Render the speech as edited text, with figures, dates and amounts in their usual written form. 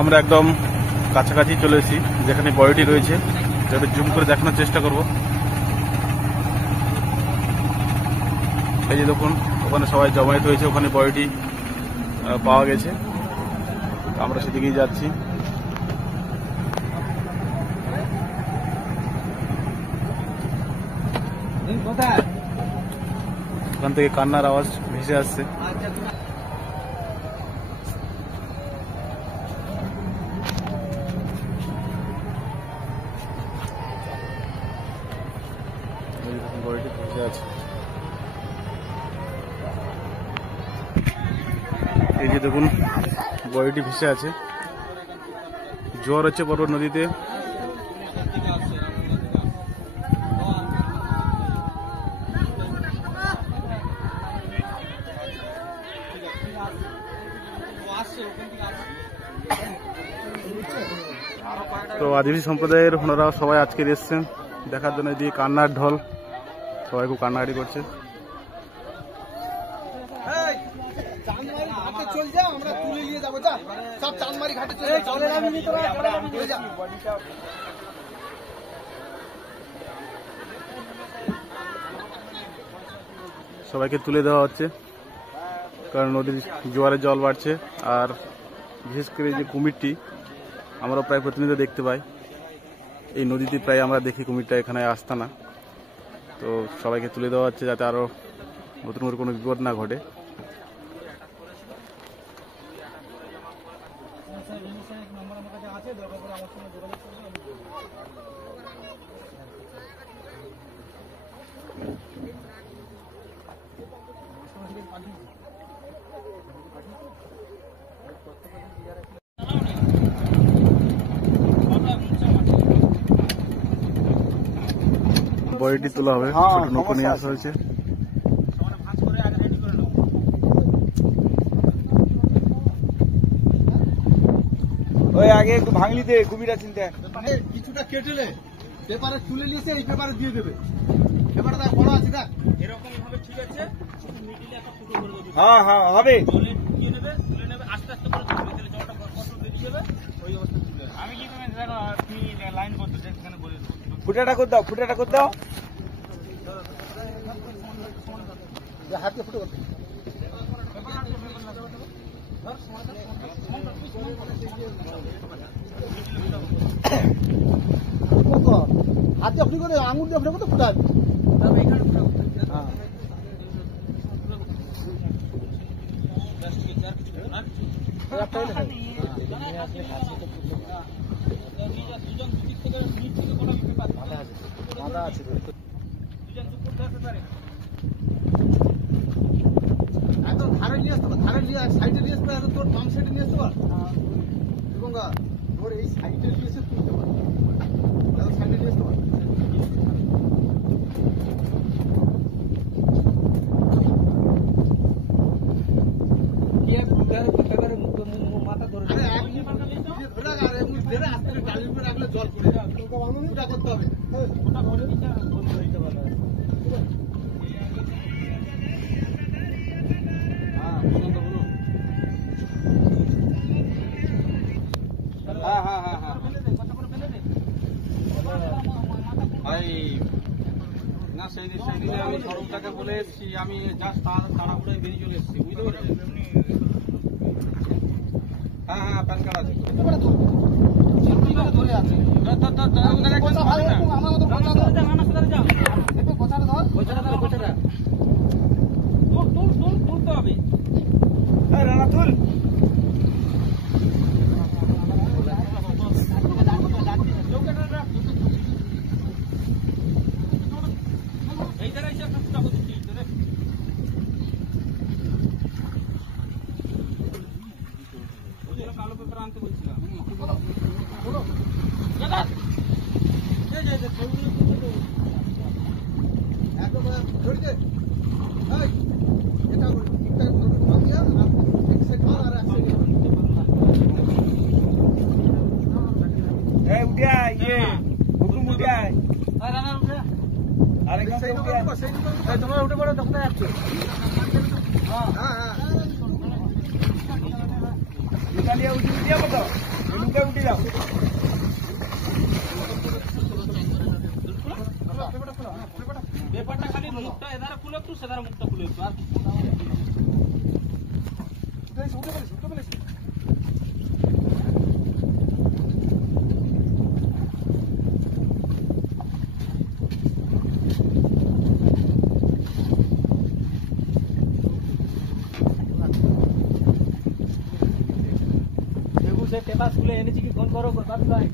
আমরা একদম কাছাকাছি চলে এসেছি যেখানে বডিটি রয়েছে, যাতে জুম করে দেখানোর চেষ্টা করব। এই যে দেখুন, ওখানে সবাই জমায়েত হয়েছে, ওখানে বডিটি পাওয়া গেছে। আমরা সেদিকেই যাচ্ছি। ওখান থেকে কান্নার আওয়াজ ভেসে আসছে। বডিটি ভেসে আছে। এই যে দেখুন, বডিটি ভেসে আছে। জোয়ার হচ্ছে পর্বত নদীতে। তো আদিবাসী সম্প্রদায়ের ওনারা সবাই আজকে এসছেন দেখার জন্য। দিয়ে কান্নার ঢল, সবাই খুব কান্নাকাটি করছে। সবাইকে তুলে দেওয়া হচ্ছে, কারণ নদীর জোয়ারের জল বাড়ছে। আর বিশেষ করে যে কুমিরটি আমরা প্রায় প্রতিনিয়ত দেখতে পাই এই নদীতে, প্রায় আমরা দেখি কুমিরটা এখানে আসতে না। তো সবাইকে তুলে দেওয়া হচ্ছে যাতে আরো নতুন করে কোনো বিপদ না ঘটে। বডিটি তোলা হবে, ছোট নৌকো নিয়ে আসা হয়েছে। ওই আগে একটু ভাঙলি দে, কুমিরা চিন্তা কিছুটা কেটেলে পেপারে তুলে নিয়েছে, এই পেপারে দিয়ে দেবে। পেপারটা বড় আছে না, এরকম ভাবে ঠিক আছে। হ্যাঁ হ্যাঁ হবে, তুলে নেবে আস্তে আস্তে করে তুলে দিলে জলটা কত বেরিয়ে যাবে, ওই অবস্থা তুলে। আমি কি করব দেখো, আপনি লাইন করতে যেখানে বলে ফুটাটা করে দাও, ফুটাটা করে দাও। হাতে ফুটো করতে হাতে আপনি করে আঙুল দিয়ে ফুটো করতে ফুটান। একদম ধারে নিয়ে আসতে পার, ধারে নিয়ে সাইডে নিয়ে আসতে পার, তোর বাম সাইডে নিয়ে আসতে পার। গঙ্গা তোর এই সাইডে নিয়ে এসে তুলতে পার, সাইডে নিয়ে আসতে পার। মাথা ধরে ডালির উপরে রাখলে জল পড়ে যাবে, ওটা করতে হবে। না সেই দিনে আমি সরবটাকে বলে এসেছি, আমি জাস্ট তাড়াহুড়োয় বেরিয়ে চলে এসেছি, বুঝতে পেরেছি। হ্যাঁ হ্যাঁ, প্যান কার্ড আছে। ধরে আছে তুলতে হবে। রানা তুল, কালো পেপার আনতে বলছিলাম। তোমরা উঠে পড়ো, তখন যাচ্ছে। হ্যাঁ হ্যাঁ, ইতালিয়া উঠে দিয়ে মতো উঠে উঠে যাও পেপারটা খালি মুখটা এধারে খুলে একটু সেধারে মুখটা খুলে একটু আর দেখো সে পেপার খুলে এনেছি কি ফোন করো বাপি ভাই